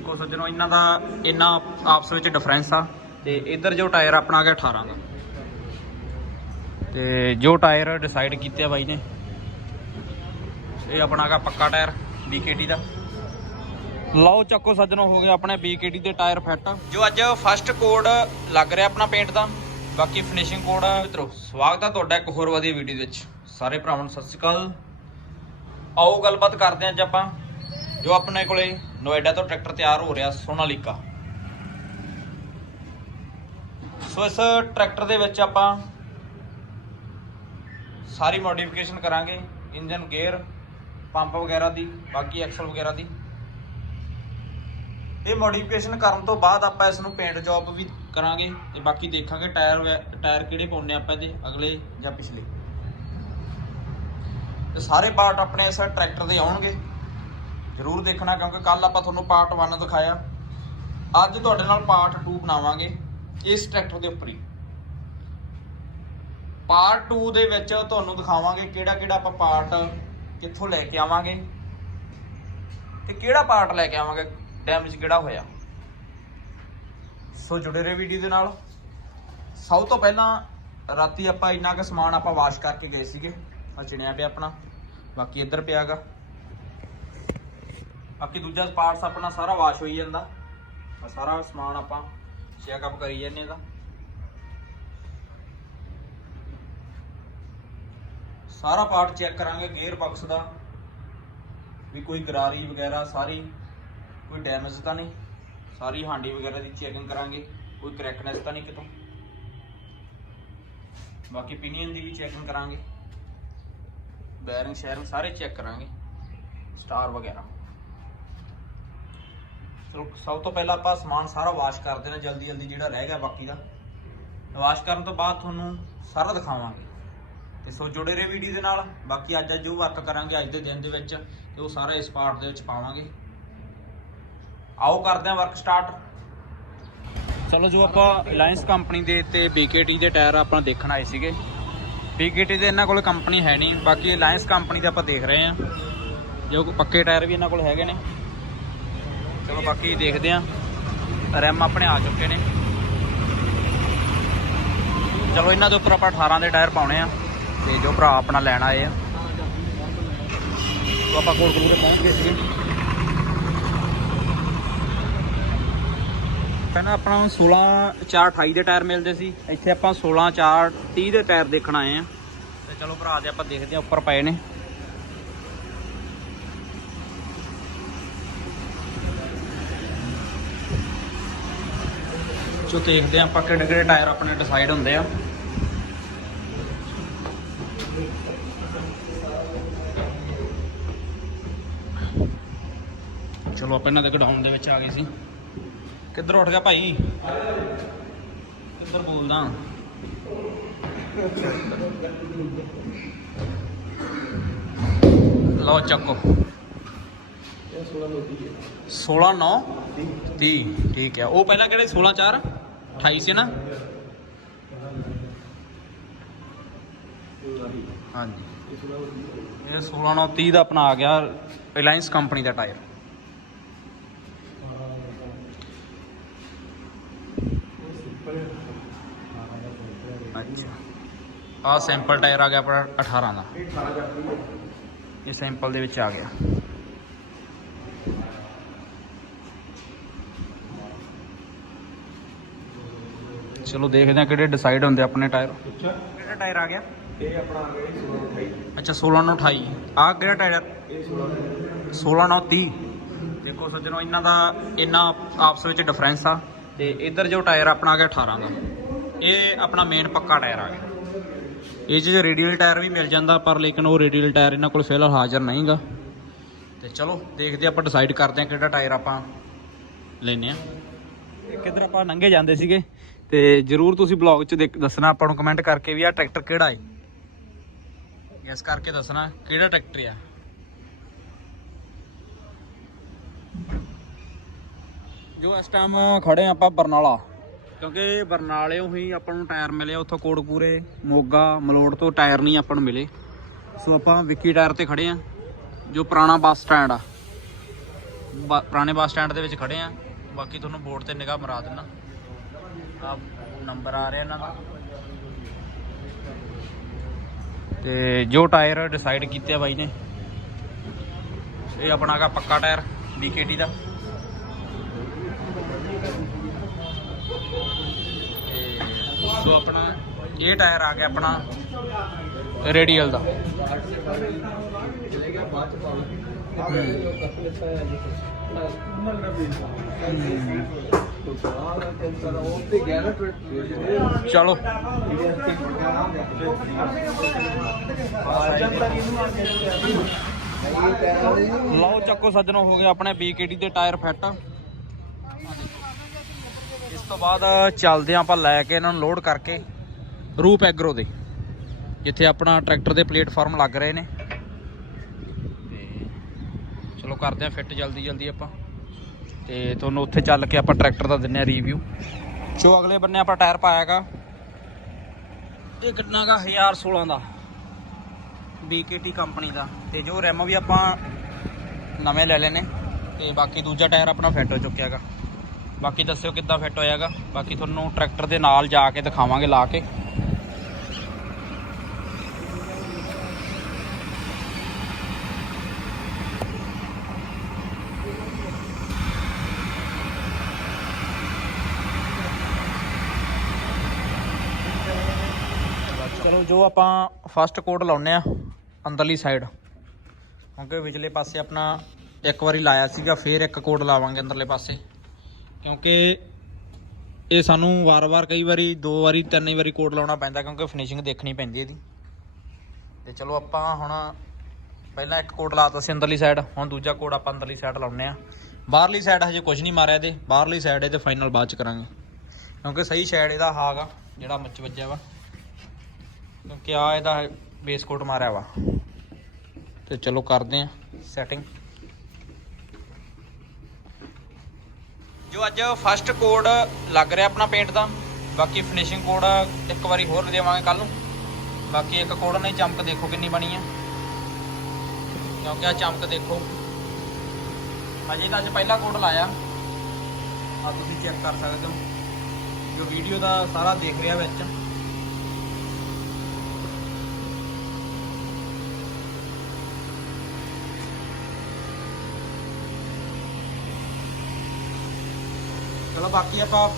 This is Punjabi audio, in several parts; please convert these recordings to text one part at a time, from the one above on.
ਦੇਖੋ ਸੱਜਣੋ ਇਹਨਾਂ ਦਾ ਇੰਨਾ ਆਪਸ ਵਿੱਚ ਡਿਫਰੈਂਸ ਆ, ਤੇ ਇੱਧਰ ਜੋ ਟਾਇਰ ਆਪਣਾ ਆ ਗਿਆ 18 ਦਾ। ਤੇ ਜੋ ਟਾਇਰ ਡਿਸਾਈਡ ਕੀਤੇ ਆ ਬਾਈ ਨੇ, ਇਹ ਆਪਣਾ ਹੈਗਾ ਪੱਕਾ ਟਾਇਰ BKT ਦਾ। ਲਓ ਚੱਕੋ ਸੱਜਣੋ, ਹੋ ਗਿਆ ਆਪਣੇ BKT ਦੇ ਟਾਇਰ ਫਿੱਟ ਜੋ ਅੱਜ ਫਸਟ ਕੋਡ ਲੱਗ ਰਿਹਾ ਆਪਣਾ ਪੇਂਟ ਦਾ, ਬਾਕੀ ਫਿਨਿਸ਼ਿੰਗ ਕੋਡ ਮਿੱਤਰੋ, ਸਵਾਗਤ ਆ ਤੁਹਾਡਾ ਇੱਕ ਹੋਰ ਵਧੀਆ ਵੀਡੀਓ ਵਿੱਚ। ਸਾਰੇ ਭਰਾਵਾਂ ਨੂੰ ਸਤਿ ਸ਼੍ਰੀ ਅਕਾਲ। ਆਓ ਗੱਲਬਾਤ ਕਰਦੇ ਹਾਂ ਅੱਜ ਆਪਾਂ, ਜੋ ਆਪਣੇ ਕੋਲੇ ਨੋਇਡਾ ਤੋਂ ਟਰੈਕਟਰ ਤਿਆਰ ਹੋ ਰਿਹਾ ਸੋਨਾਲੀਕਾ। ਸੋ ਇਸ ਟਰੈਕਟਰ ਦੇ ਵਿੱਚ ਆਪਾਂ ਸਾਰੀ ਮੋਡੀਫਿਕੇਸ਼ਨ ਕਰਾਂਗੇ, ਇੰਜਨ ਗੇਅਰ, ਪੰਪ ਵਗੈਰਾ ਦੀ, ਬਾਕੀ ਐਕਸਲ ਵਗੈਰਾ ਦੀ। ਇਹ ਮੋਡੀਫਿਕੇਸ਼ਨ ਕਰਨ ਤੋਂ ਬਾਅਦ ਆਪਾਂ ਇਸ ਨੂੰ ਪੇਂਟ ਜੌਬ ਵੀ ਕਰਾਂਗੇ ਤੇ ਬਾਕੀ ਦੇਖਾਂਗੇ ਟਾਇਰ ਵਗੈ- ਟਾਇਰ ਕਿਹੜੇ ਪਾਉਣੇ ਆਪਾਂ ਇਹਦੇ, ਅਗਲੇ ਜਾਂ ਪਿਛਲੇ। ਤੇ ਸਾਰੇ ਪਾਰਟ ਆਪਣੇ ਇਸ ਟਰੈਕਟਰ ਦੇ ਆਉਣਗੇ। ਜ਼ਰੂਰ ਦੇਖਣਾ ਕਿਉਂਕਿ ਕੱਲ ਆਪਾਂ ਤੁਹਾਨੂੰ ਪਾਰਟ 1 ਦਿਖਾਇਆ। ਅੱਜ ਤੁਹਾਡੇ ਨਾਲ ਪਾਰਟ 2 ਬਣਾਵਾਂਗੇ ਇਸ ਟਰੈਕਟਰ ਦੇ ਉੱਪਰ ਹੀ। ਪਾਰਟ 2 ਦੇ ਵਿੱਚ ਤੁਹਾਨੂੰ ਦਿਖਾਵਾਂਗੇ ਕਿਹੜਾ ਕਿਹੜਾ ਆਪਾਂ ਪਾਰਟ ਕਿੱਥੋਂ ਲੈ ਕੇ ਆਵਾਂਗੇ ਤੇ ਕਿਹੜਾ ਪਾਰਟ ਲੈ ਕੇ ਆਵਾਂਗੇ ਡੈਮੇਜ ਕਿਹੜਾ ਹੋਇਆ। ਸੋ ਜੁੜੇ ਰਹੇ ਵੀਡੀਓ ਦੇ ਨਾਲ। ਸਭ ਤੋਂ ਪਹਿਲਾਂ ਰਾਤੀ ਆਪਾਂ ਇੰਨਾ ਕੁ ਸਮਾਨ ਆਪਾਂ ਵਾਸ਼ ਕਰਕੇ ਗਏ ਸੀਗੇ। ਆ ਚਿਣਿਆ ਪਿਆ ਆਪਣਾ। ਬਾਕੀ ਇੱਧਰ ਪਿਆਗਾ ਬਾਕੀ ਦੂਜਾ ਪਾਰਟਸ ਆਪਣਾ ਸਾਰਾ ਵਾਸ਼ ਹੋਈ ਜਾਂਦਾ। ਆ ਸਾਰਾ ਸਮਾਨ ਆਪਾਂ ਚੈੱਕਅਪ ਕਰੀ ਜਾਂਦੇ ਇਹਦਾ। ਸਾਰਾ ਪਾਰਟ ਚੈੱਕ ਕਰਾਂਗੇ ਗੇਅਰ ਬਾਕਸ ਦਾ। ਵੀ ਕੋਈ ਗਰਾਰੀ ਵਗੈਰਾ ਸਾਰੀ, ਕੋਈ ਡੈਮੇਜ ਤਾਂ ਨਹੀਂ। ਸਾਰੀ ਹਾਂਡੀ ਵਗੈਰਾ ਦੀ ਚੈਕਿੰਗ ਕਰਾਂਗੇ, ਕੋਈ ਕਰੈਕਨੈਸ ਤਾਂ ਨਹੀਂ ਕਿਤੋਂ। ਬਾਕੀ ਪਿਨੀਅਨ ਦੀ ਵੀ ਚੈਕਿੰਗ ਕਰਾਂਗੇ। ਬੈਰਿੰਗ ਸ਼ੈਰਿੰਗ ਸਾਰੇ ਚੈੱਕ ਕਰਾਂਗੇ। ਸਟਾਰ ਵਗੈਰਾ। ਚਲੋ, ਸਭ ਤੋਂ ਪਹਿਲਾਂ ਆਪਾਂ ਸਮਾਨ ਸਾਰਾ ਵਾਸ਼ ਕਰ ਦੇਣਾ ਜਲਦੀ ਜਲਦੀ ਜਿਹੜਾ ਰਹਿ ਗਿਆ ਬਾਕੀ ਦਾ। ਵਾਸ਼ ਕਰਨ ਤੋਂ ਬਾਅਦ ਤੁਹਾਨੂੰ ਸਾਰਾ ਦਿਖਾਵਾਂਗੇ। ਤੇ ਸੋ ਜੁੜੇ ਰਹੇ ਵੀਡੀਓ ਦੇ ਨਾਲ। ਬਾਕੀ ਅੱਜ ਅੱਜ ਜੋ ਵਰਕ ਕਰਾਂਗੇ ਅੱਜ ਦੇ ਦਿਨ ਦੇ ਵਿੱਚ, ਤੇ ਉਹ ਸਾਰਾ ਇਸ ਪਾਰਟ ਦੇ ਵਿੱਚ ਪਾਵਾਂਗੇ। ਆਓ ਕਰਦੇ ਹਾਂ ਵਰਕ ਸਟਾਰਟ ਚਲੋ ਜੋ ਆਪਾਂ ਰਿਲਾਇੰਸ ਕੰਪਨੀ ਦੇ ਤੇ BKT ਦੇ ਟਾਇਰ ਆਪਾਂ ਦੇਖਣ ਆਏ ਸੀਗੇ। BKT ਦੇ ਇਹਨਾਂ ਕੋਲ ਕੰਪਨੀ ਹੈ ਨਹੀਂ। ਬਾਕੀ ਰਿਲਾਇੰਸ ਕੰਪਨੀ ਦੇ ਆਪਾਂ ਦੇਖ ਰਹੇ ਹਾਂ। ਜੋ ਕੋਈ ਪੱਕੇ ਟਾਇਰ ਵੀ ਇਹਨਾਂ ਕੋਲ ਹੈਗੇ ਨੇ। ਚਲੋ ਬਾਕੀ ਦੇਖਦੇ ਹਾਂ। ਰੈਮ ਆਪਣੇ ਆ ਚੁੱਕੇ ਨੇ। ਚਲੋ ਇਹਨਾਂ ਦੇ ਉੱਪਰ ਆਪਾਂ 18 ਦੇ ਟਾਇਰ ਪਾਉਣੇ ਆ। ਤੇ ਜੋ ਭਰਾ ਆਪਣਾ ਲੈਣ ਆਏ ਆ। ਉਹ ਆਪਾਂ ਕੋਲ ਕੋਲ ਪਹੁੰਚ ਗਏ ਸੀਗੇ। ਪਹਿਲਾਂ ਆਪਣਾ 16 4 28 ਦੇ ਟਾਇਰ ਮਿਲਦੇ ਸੀ। ਇੱਥੇ ਆਪਾਂ 16 4 30 ਦੇ ਟਾਇਰ ਦੇਖਣ ਆਏ ਆ। ਤੇ ਚਲੋ ਭਰਾ ਦੇ ਆਪਾਂ ਦੇਖਦੇ ਆ ਉੱਪਰ ਪਏ ਨੇ। ਚੋ ਦੇਖਦੇ ਆ ਆਪਾਂ ਕਿਹੜੇ ਕਿਹੜੇ ਟਾਇਰ ਆਪਣੇ ਡਿਸਾਈਡ ਹੁੰਦੇ ਆ। ਚਲੋ ਆਪਾਂ ਇਹਨਾਂ ਦੇ ਗਡਾਊਨ ਦੇ ਵਿੱਚ ਆ ਗਏ ਸੀ। ਕਿੱਧਰ ਉੱਠ ਗਿਆ ਭਾਈ? ਕਿੱਧਰ ਬੋਲਦਾ? ਲਓ ਚੱਕੋ। 16 9 30 ਠੀਕ ਹੈ। ਉਹ ਪਹਿਲਾਂ ਕਿਹੜੇ 16 4 28 ਸੀ ਨਾ? ਹਾਂਜੀ। ਇਹ 16 9 30 ਦਾ ਆਪਣਾ ਆ ਗਿਆ ਰਿਲਾਇੰਸ ਕੰਪਨੀ ਦਾ ਟਾਇਰ ਅੱਛਾ। ਆ ਸੈਂਪਲ ਟਾਇਰ ਆ ਗਿਆ ਆਪਣਾ 18 ਦਾ। ਇਹ ਸੈਂਪਲ ਦੇ ਵਿੱਚ ਆ ਗਿਆ। ਚਲੋ ਦੇਖਦੇ ਆ ਕਿਹੜੇ ਡਿਸਾਈਡ ਹੁੰਦੇ ਆਪਣੇ ਟਾਇਰ ਕਿਹੜਾ ਟਾਇਰ ਆ ਗਿਆ? ਇਹ ਆਪਣਾ ਆ ਗਿਆ ਜੀ 16 28 ਅੱਛਾ 16 ਨੂੰ 28 ਆ ਕਿਹੜਾ ਟਾਇਰ ਇਹ 16 16 ਨੂੰ 30 ਦੇਖੋ ਸੱਜਣੋ ਇਹਨਾਂ ਦਾ ਇੰਨਾ ਆਪਸ ਵਿੱਚ ਡਿਫਰੈਂਸ ਆ ਤੇ ਇੱਧਰ ਜੋ ਟਾਇਰ ਆਪਣਾ ਆ ਗਿਆ 18 ਦਾ। ਇਹ ਆਪਣਾ ਮੇਨ ਪੱਕਾ ਟਾਇਰ ਆ ਗਿਆ। ਇਹ 'ਚ ਰੇਡੀਅਲ ਟਾਇਰ ਵੀ ਮਿਲ ਜਾਂਦਾ ਪਰ ਲੇਕਿਨ ਉਹ ਰੇਡੀਅਲ ਟਾਇਰ ਇਹਨਾਂ ਕੋਲ ਫਿਲਹਾਲ ਹਾਜ਼ਰ ਨਹੀਂਗਾ। ਤੇ ਚਲੋ ਦੇਖਦੇ ਆਪਾਂ ਡਿਸਾਈਡ ਕਰਦੇ ਆ ਕਿਹੜਾ ਟਾਇਰ ਆਪਾਂ ਲੈਨੇ ਆ ਕਿੱਧਰ ਆਪਾਂ ਨੰਗੇ ਜਾਂਦੇ ਸੀਗੇ? ਤੇ ਜਰੂਰ ਤੁਸੀਂ ਬਲੌਗ 'ਚ ਦੇਖ- ਦੱਸਣਾ, ਆਪਾਂ ਨੂੰ ਕਮੈਂਟ ਕਰਕੇ ਵੀ ਆਹ ਟਰੈਕਟਰ ਕਿਹੜਾ ਹੈ ਗੈਸ ਕਰਕੇ ਦੱਸਣਾ ਕਿਹੜਾ ਟਰੈਕਟਰ ਆ। ਜੋ ਇਸ ਟਾਈਮ ਖੜੇ ਹਾਂ ਆਪਾਂ ਬਰਨਾਲਾ। ਕਿਉਂਕਿ ਬਰਨਾਲਿਓਂ ਹੀ ਆਪਾਂ ਨੂੰ ਟਾਇਰ ਮਿਲੇ, ਉੱਥੋਂ ਕੋਟਪੂਰੇ ਮੋਗਾ ਮਲੋੜ ਤੋਂ ਟਾਇਰ ਨਹੀਂ ਆਪਾਂ ਨੂੰ ਮਿਲੇ। ਸੋ ਆਪਾਂ ਵਿੱਕੀ ਟਾਇਰ ਤੇ ਖੜੇ ਆ, ਜੋ ਪੁਰਾਣਾ ਬੱਸ ਸਟੈਂਡ ਆ। ਬਾ- ਪੁਰਾਣੇ ਬੱਸ ਸਟੈਂਡ ਦੇ ਵਿੱਚ ਖੜੇ ਆ। ਬਾਕੀ ਤੁਹਾਨੂੰ ਬੋਰਡ ਤੇ ਨਿਗਾਹ ਮਰਾ ਦਿੰਨਾ ਆ ਨੰਬਰ ਆ ਰਿਹਾ ਇਹਨਾਂ ਦਾ। ਤੇ ਜੋ ਟਾਇਰ ਡਿਸਾਈਡ ਕੀਤੇ ਆ ਬਾਈ ਨੇ, ਇਹ ਆਪਣਾ ਹੈਗਾ ਪੱਕਾ ਟਾਇਰ BKT ਦਾ। ਸੋ ਆਪਣਾ ਇਹ ਟਾਇਰ ਆ ਗਿਆ ਆਪਣਾ ਰੇਡੀਅਲ ਦਾ। ਚਲੋ। ਲਓ ਚੱਕੋ ਸੱਜਣੋ, ਹੋ ਗਿਆ ਆਪਣੇ BKT ਦੇ ਟਾਇਰ ਫਿੱਟ। ਇਸ ਤੋਂ ਬਾਅਦ ਚੱਲਦੇ ਹਾਂ ਆਪਾਂ ਲੈ ਕੇ ਇਹਨਾਂ ਨੂੰ ਲੋਡ ਕਰਕੇ ਰੂਪ ਐਗਰੋ ਦੇ, ਜਿੱਥੇ ਆਪਣਾ ਟਰੈਕਟਰ ਦੇ ਪਲੇਟਫਾਰਮ ਲੱਗ ਰਹੇ ਨੇ। ਤੇ ਚਲੋ ਕਰਦੇ ਹਾਂ ਫਿੱਟ ਜਲਦੀ ਜਲਦੀ ਆਪਾਂ। ਤੇ ਤੁਹਾਨੂੰ ਉੱਥੇ ਚੱਲ ਕੇ ਆਪਾਂ ਟਰੈਕਟਰ ਦਾ ਦਿੰਨੇ ਆ ਰਿਵਿਊ ਜੋ ਅਗਲੇ ਬੰਨੇ ਆਪਾਂ ਟਾਇਰ ਪਾਇਆਗਾ, ਇਹ ਕਿੰਨਾ ਗਾ 1016 ਦਾ। BKT ਕੰਪਨੀ ਦਾ। ਤੇ ਜੋ ਰਿਮ ਵੀ ਆਪਾਂ ਨਵੇਂ ਲੈ ਲਏ ਨੇ ਤੇ ਬਾਕੀ ਦੂਜਾ ਟਾਇਰ ਆਪਣਾ ਫਿੱਟ ਹੋ ਚੁੱਕਿਆ ਹੈਗਾ ਬਾਕੀ ਦੱਸਿਓ ਕਿੱਦਾਂ ਫਿੱਟ ਹੋਇਆਗਾ। ਬਾਕੀ ਤੁਹਾਨੂੰ ਟਰੈਕਟਰ ਦੇ ਨਾਲ ਜਾ ਕੇ ਦਿਖਾਵਾਂਗੇ ਲਾ ਕੇ। ਚਲੋ, ਜੋ ਆਪਾਂ ਫਸਟ ਕੋਟ ਲਾਉਨੇ ਆ ਅੰਦਰਲੀ ਸਾਈਡ ਕਿਉਂਕਿ ਵਿਚਲੇ ਪਾਸੇ ਆਪਣਾ ਇੱਕ ਵਾਰੀ ਲਾਇਆ ਸੀਗਾ, ਫੇਰ ਇੱਕ ਕੋਟ ਲਾਵਾਂਗੇ ਅੰਦਰਲੇ ਪਾਸੇ। ਕਿਉਂਕਿ ਇਹ ਸਾਨੂੰ ਵਾਰ-ਵਾਰ ਕਈ ਵਾਰੀ, ਦੋ ਵਾਰੀ, ਤਿੰਨ ਵਾਰੀ ਕੋਟ ਲਾਉਣਾ ਪੈਂਦਾ, ਕਿਉਂਕਿ ਫਿਨਿਸ਼ਿੰਗ ਦੇਖਣੀ ਪੈਂਦੀ ਇਹਦੀ। ਤੇ ਚਲੋ, ਆਪਾਂ ਹੁਣ ਪਹਿਲਾਂ ਇੱਕ ਕੋਡ ਲਾਤਾ ਸੀ ਅੰਦਰਲੀ ਸਾਈਡ ਹੁਣ ਦੂਜਾ ਕੋਟ ਆਪਾਂ ਅੰਦਰਲੀ ਸਾਈਡ ਲਾਉਨੇ ਆ ਬਾਹਰਲੀ ਸਾਈਡ ਹਜੇ ਕੁਝ ਨਹੀਂ ਮਾਰਿਆ ਇਹਦੇ। ਬਾਹਰਲੀ ਸਾਈਡ ਇਹਦੇ ਫਾਈਨਲ ਬਾਅਦ ਚ ਕਰਾਂਗੇ। ਕਿਉਂਕਿ ਸਹੀ ਸਾਈਡ ਇਹਦਾ ਹਾਗਾ ਜਿਹੜਾ ਮੱਚ ਵੱਜਿਆ ਵਾ। ਕਿਉਂਕਿ ਆ ਇਹਦਾ ਬੇਸ ਕੋਟ ਮਾਰਿਆ ਵਾ। ਤੇ ਚਲੋ ਕਰਦੇ ਆ ਸੈਟਿੰਗ ਜੋ ਅੱਜ ਫਸਟ ਕੋਡ ਲੱਗ ਰਿਹਾ ਆਪਣਾ ਪੇਂਟ ਦਾ, ਬਾਕੀ ਫਿਨਿਸ਼ਿੰਗ ਕੋਡ ਇੱਕ ਵਾਰੀ ਹੋਰ ਦੇਵਾਂਗੇ ਕੱਲ ਨੂੰ। ਬਾਕੀ ਇੱਕ ਕੋਡ ਨਹੀਂ, ਚਮਕ ਦੇਖੋ ਕਿੰਨੀ ਬਣੀ ਆ। ਕਿਉਂਕਿ ਆ ਚਮਕ ਦੇਖੋ। ਅਜੇ ਤਾਂ ਅੱਜ ਪਹਿਲਾ ਕੋਡ ਲਾਇਆ। ਆ ਤੁਸੀਂ ਚੈੱਕ ਕਰ ਸਕਦੇ ਹੋ। ਜੋ ਵੀਡੀਓ ਦਾ ਸਾਰਾ ਦੇਖ ਰਿਹਾ ਵਿੱਚ। ਬਾਕੀ ਆਪਾਂ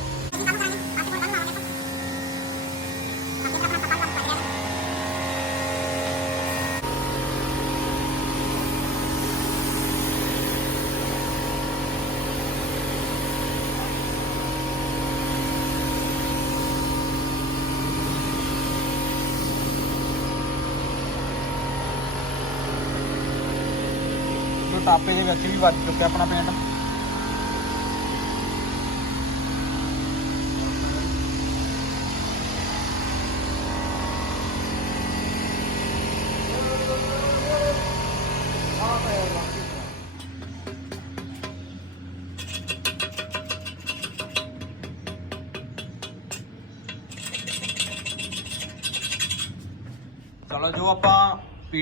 ਜੋ ਟਾਪੇ ਦੇ ਵਿੱਚ ਵੀ ਵੱਜ ਚੁੱਕਿਆ ਆਪਣਾ ਪੇਂਟ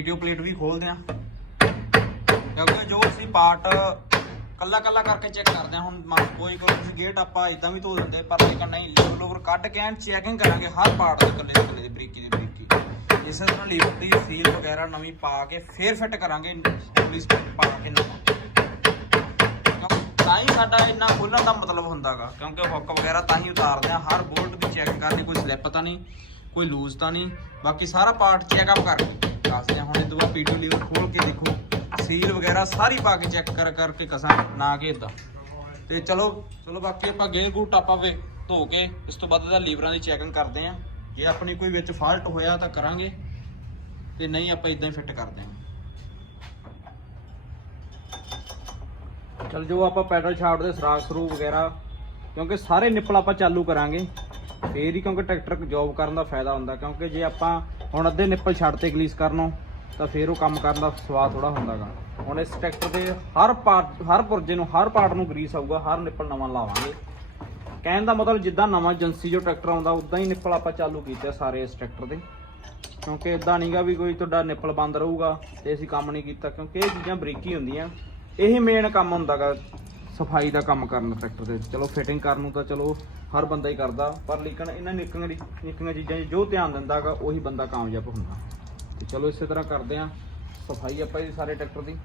ਪੀਟੀਓ ਪਲੇਟ ਵੀ ਖੋਲਦੇ ਆ ਕਿਉਂਕਿ ਜੋ ਅਸੀਂ ਪਾਰਟ ਕੱਲਾ ਕੱਲਾ ਕਰਕੇ ਚੈੱਕ ਕਰਦੇ ਆ ਹੁਣ ਮੰਨ ਕੋਈ ਕੋਈ ਤੁਸੀਂ ਗੇਟ ਆਪਾਂ ਇਦਾਂ ਵੀ ਧੋ ਦਿੰਦੇ ਪਰ ਲੇਕਿਨ ਨਹੀਂ ਲੀਵਰ ਲੂਵਰ ਕੱਢ ਕੇ ਐਨ ਚੈਕਿੰਗ ਕਰਾਂਗੇ ਹਰ ਪਾਰਟ ਦੇ ਕੱਲੇ ਦੇ ਕੱਲੇ ਦੀ, ਬਰੀਕੀ ਦੀ ਬਰੀਕੀ। ਇਸੇ ਤਰ੍ਹਾਂ ਲੀਵਰ ਦੀ ਸੀਲ ਵਗੈਰਾ ਨਵੀਂ ਪਾ ਕੇ ਫੇਰ ਫਿੱਟ ਕਰਾਂਗੇ ਪੁਲਿਸ ਪਾ ਕੇ ਨਵਾਂ। ਤਾਂ ਹੀ ਸਾਡਾ ਇੰਨਾ ਖੋਲਣ ਦਾ ਮਤਲਬ ਹੁੰਦਾਗਾ ਕਿਉਂਕਿ ਹੁੱਕ ਵਗੈਰਾ ਤਾਂ ਹੀ ਉਤਾਰਦੇ ਆ, ਹਰ ਬੋਲਟ ਦੀ ਚੈੱਕ ਕਰਨੀ, ਕੋਈ ਸਲਿੱਪ ਤਾਂ ਨਹੀਂ, ਕੋਈ ਲੂਜ਼ ਤਾਂ ਨਹੀਂ। ਬਾਕੀ ਸਾਰਾ ਪਾਰਟ ਚੈੱਕਅਪ ਕਰਕੇ। ਦੱਸਦੇ ਆ ਹੁਣ ਇਹ ਦੁਆ ਪੀਟੀਓ ਲੀਵਰ ਖੋਲ ਕੇ ਦੇਖੋ। ਸੀਲ ਵਗੈਰਾ ਸਾਰੀ ਪਾ ਕੇ ਚੈੱਕ ਕਰ ਕਰਕੇ ਕਸਾਂ ਨਾ ਕਿ ਇਦਾਂ ਤੇ ਚਲੋ ਚਲੋ ਬਾਕੀ ਆਪਾਂ ਗੇਅਰ ਗੂਟ ਆਪਾਂ ਵੇ ਧੋ ਕੇ ਇਸ ਤੋਂ ਬਾਅਦ ਇਹਦਾ ਲੀਵਰਾਂ ਦੀ ਚੈਕਿੰਗ ਕਰਦੇ ਆ ਜੇ ਆਪਣੀ ਕੋਈ ਵਿੱਚ ਫਾਲਟ ਹੋਇਆ ਤਾਂ ਕਰਾਂਗੇ। ਤੇ ਨਹੀਂ ਆਪਾਂ ਇਦਾਂ ਹੀ ਫਿੱਟ ਕਰਦੇ ਆ ਚਲ ਜੋ ਆਪਾਂ ਪੈਡਲ ਛਾੜ ਦੇ ਸਰਾਖ ਸਰੂ ਵਗੈਰਾ, ਕਿਉਂਕਿ ਸਾਰੇ ਨਿੱਪਲ ਆਪਾਂ ਚਾਲੂ ਕਰਾਂਗੇ। ਫੇਰ ਹੀ ਕਿਉਂਕਿ ਟਰੈਕਟਰ ਜੌਬ ਕਰਨ ਦਾ ਫਾਇਦਾ ਹੁੰਦਾ, ਕਿਉਂਕਿ ਜੇ ਆਪਾਂ ਹੁਣ ਅੱਧੇ ਨਿੱਪਲ ਛੱਡ ਤੇ ਗਲੀਸ ਕਰਨੋਂ, ਤਾਂ ਫੇਰ ਉਹ ਕੰਮ ਕਰਨ ਦਾ ਸਵਾਦ ਥੋੜਾ ਹੁੰਦਾਗਾ। ਹੁਣ ਇਸ ਟਰੈਕਟਰ ਦੇ ਹਰ ਪਾਰਟ ਹਰ ਪੁਰਜੇ ਨੂੰ, ਹਰ ਪਾਰਟ ਨੂੰ ਗਰੀਸ ਆਊਗਾ, ਹਰ ਨਿੱਪਲ ਨਵਾਂ ਲਾਵਾਂਗੇ। ਕਹਿਣ ਦਾ ਮਤਲਬ ਜਿੱਦਾਂ ਨਵਾਂ ਏਜੰਸੀ ਜੋ ਟਰੈਕਟਰ ਆਉਂਦਾ, ਉਦਾਂ ਹੀ ਨਿੱਪਲ ਆਪਾਂ ਚਾਲੂ ਕੀਤੇ ਸਾਰੇ ਇਸ ਟਰੈਕਟਰ ਦੇ। ਕਿਉਂਕਿ ਇਦਾਂ ਨਹੀਂਗਾ ਵੀ ਕੋਈ ਤੁਹਾਡਾ ਨਿੱਪਲ ਬੰਦ ਰਹੂਗਾ ਤੇ ਅਸੀਂ ਕੰਮ ਨਹੀਂ ਕੀਤਾ, ਕਿਉਂਕਿ ਇਹ ਚੀਜ਼ਾਂ ਬਰੀਕੀ ਹੁੰਦੀਆਂ। ਇਹ ਮੇਨ ਕੰਮ ਹੁੰਦਾਗਾ ਸਫ਼ਾਈ ਦਾ ਕੰਮ ਕਰਨ ਟਰੈਕਟਰ ਦੇ ਚਲੋ ਫਿਟਿੰਗ ਕਰਨ ਨੂੰ ਤਾਂ ਚਲੋ ਹਰ ਬੰਦਾ ਹੀ ਕਰਦਾ, ਪਰ ਲੇਕਿਨ ਇਹਨਾਂ ਨਿੱਕੀਆਂ ਨਿੱਕੀਆਂ ਚੀਜ਼ਾਂ 'ਚ ਜੋ ਧਿਆਨ ਦਿੰਦਾਗਾ ਉਹੀ ਬੰਦਾ ਕਾਮਯਾਬ ਹੁੰਦਾ। ਤੇ ਚਲੋ ਇਸੇ ਤਰ੍ਹਾਂ ਕਰਦੇ ਆ। ਸਫ਼ਾਈ ਆਪਾਂ ਇਹਦੀ ਸਾਰੇ ਟਰੈਕਟਰ ਦੀ।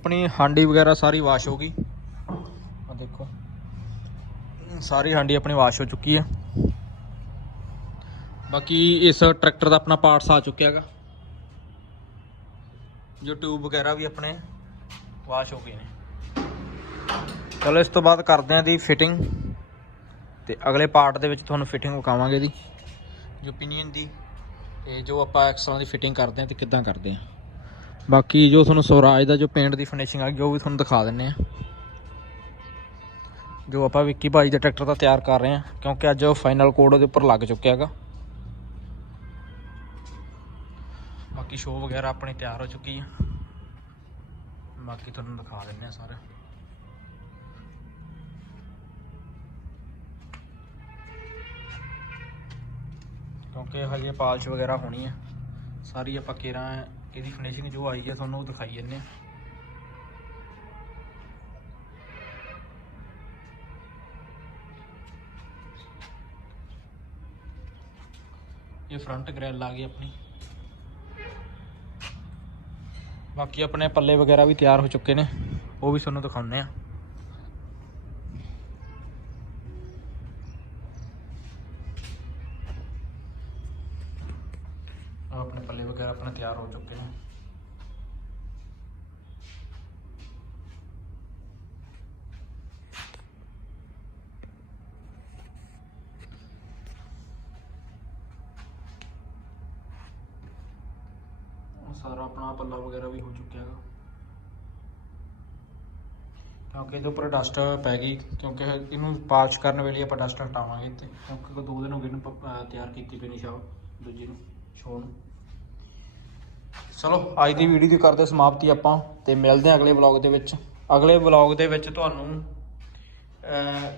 ਆਪਣੀ ਹਾਂਡੀ ਵਗੈਰਾ ਸਾਰੀ ਵਾਸ਼ ਹੋ ਗਈ। ਆ ਦੇਖੋ। ਸਾਰੀ ਹਾਂਡੀ ਆਪਣੀ ਵਾਸ਼ ਹੋ ਚੁੱਕੀ ਹੈ। ਬਾਕੀ ਇਸ ਟਰੈਕਟਰ ਦਾ ਆਪਣਾ ਪਾਰਟਸ ਆ ਚੁੱਕਿਆ ਹੈਗਾ। ਜੋ ਟਿਊਬ ਵਗੈਰਾ ਵੀ ਆਪਣੇ ਵਾਸ਼ ਹੋ ਗਏ ਨੇ। ਚਲੋ, ਇਸ ਤੋਂ ਬਾਅਦ ਕਰਦੇ ਆਂ ਦੀ ਫਿਟਿੰਗ। ਤੇ ਅਗਲੇ ਪਾਰਟ ਦੇ ਵਿੱਚ ਤੁਹਾਨੂੰ ਫਿਟਿੰਗ ਵਿਖਾਵਾਂਗੇ ਦੀ। ਜੋ ਪਿਨੀਅਨ ਦੀ ਤੇ ਜੋ ਆਪਾਂ ਐਕਸਲਾਂ ਦੀ ਫਿਟਿੰਗ ਕਰਦੇ ਆਂ ਤੇ ਕਿੱਦਾਂ ਕਰਦੇ ਆਂ ਬਾਕੀ ਜੋ ਤੁਹਾਨੂੰ ਸਵਰਾਜ ਦਾ ਜੋ ਪੇਂਟ ਦੀ ਫਿਨਿਸ਼ਿੰਗ ਆ ਗਈ, ਉਹ ਵੀ ਤੁਹਾਨੂੰ ਦਿਖਾ ਦਿੰਨੇ ਆ। ਜੋ ਆਪਾਂ ਵਿੱਕੀ ਭਾਈ ਦੇ ਟਰੈਕਟਰ ਦਾ ਤਿਆਰ ਕਰ ਰਹੇ ਆ, ਕਿਉਂਕਿ ਅੱਜ ਉਹ ਫਾਈਨਲ ਕੋਡ ਉਹਦੇ ਉੱਪਰ ਲੱਗ ਚੁੱਕਿਆ ਹੈਗਾ। ਬਾਕੀ ਸ਼ੋਅ ਵਗੈਰਾ ਆਪਣੀ ਤਿਆਰ ਹੋ ਚੁੱਕੀ ਆ। ਬਾਕੀ ਤੁਹਾਨੂੰ ਦਿਖਾ ਦਿੰਨੇ ਆ ਸਾਰੇ। ਕਿਉਂਕਿ ਹਜੇ ਪਾਲਿਸ਼ ਵਗੈਰਾ ਹੋਣੀ ਹੈ ਸਾਰੀ ਆਪਾਂ ਕੇਰਾਂ ਇਹਦੀ ਫਿਨਿਸ਼ਿੰਗ ਜੋ ਆਈ ਹੈ ਤੁਹਾਨੂੰ ਉਹ ਦਿਖਾਈ ਜੰਨੇ ਆ ਇਹ ਫਰੰਟ ਗ੍ਰਿਲ ਆ ਗਈ ਆਪਣੀ ਬਾਕੀ ਆਪਣੇ ਪੱਲੇ ਵਗੈਰਾ ਵੀ ਤਿਆਰ ਹੋ ਚੁੱਕੇ ਨੇ ਉਹ ਵੀ ਤੁਹਾਨੂੰ ਦਿਖਾਉਂਦੇ ਆ ਆਹ ਆਪਣੇ ਪੱਲੇ ਵਗੈਰਾ ਆਪਣੇ ਤਿਆਰ ਹੋ ਚੁੱਕੇ ਨੇ। ਸਾਰਾ ਆਪਣਾ ਪੱਲਾ ਵਗੈਰਾ ਵੀ ਹੋ ਚੁੱਕਿਆ ਹੈਗਾ। ਕਿਉਂਕਿ ਇਹਦੇ ਉੱਪਰ ਡਸਟ ਪੈ ਗਈ, ਕਿਉਂਕਿ ਇਹਨੂੰ ਪਾਲਿਸ਼ ਕਰਨ ਵੇਲੇ ਆਪਾਂ ਡਸਟ ਹਟਾਵਾਂਗੇ ਤੇ ਕਿਉਂਕਿ ਦੋ ਦਿਨ ਹੋ ਗਏ ਨੂੰ ਤਿਆਰ ਕੀਤੀ ਪਈ ਨਿਸ਼ਾਬ ਦੂਜੀ ਨੂੰ ਸ਼ੋਅ ਨੂੰ। ਚਲੋ, ਅੱਜ ਦੀ ਵੀਡੀਓ ਦੀ ਕਰਦੇ ਸਮਾਪਤੀ ਆਪਾਂ ਤੇ ਮਿਲਦੇ ਹਾਂ ਅਗਲੇ ਵਲੌਗ ਦੇ ਵਿੱਚ। ਅਗਲੇ ਵਲੌਗ ਦੇ ਵਿੱਚ ਤੁਹਾਨੂੰ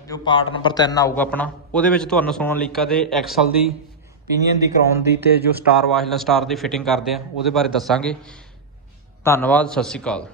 ਜੋ ਪਾਰਟ ਨੰਬਰ 3 ਆਊਗਾ ਆਪਣਾ, ਉਹਦੇ ਵਿੱਚ ਤੁਹਾਨੂੰ ਸੋਨਾਲੀਕਾ ਦੇ ਐਕਸਲ ਦੀ, ਪੀਨੀਅਨ ਦੀ ਕਰਾਉਣ ਦੀ ਤੇ ਜੋ ਸਟਾਰ ਵਾਸ਼ਲਾ ਸਟਾਰ ਦੀ ਫਿਟਿੰਗ ਕਰਦੇ ਆ, ਉਹਦੇ ਬਾਰੇ ਦੱਸਾਂਗੇ। ਧੰਨਵਾਦ, ਸਤਿ ਸ਼੍ਰੀ ਅਕਾਲ।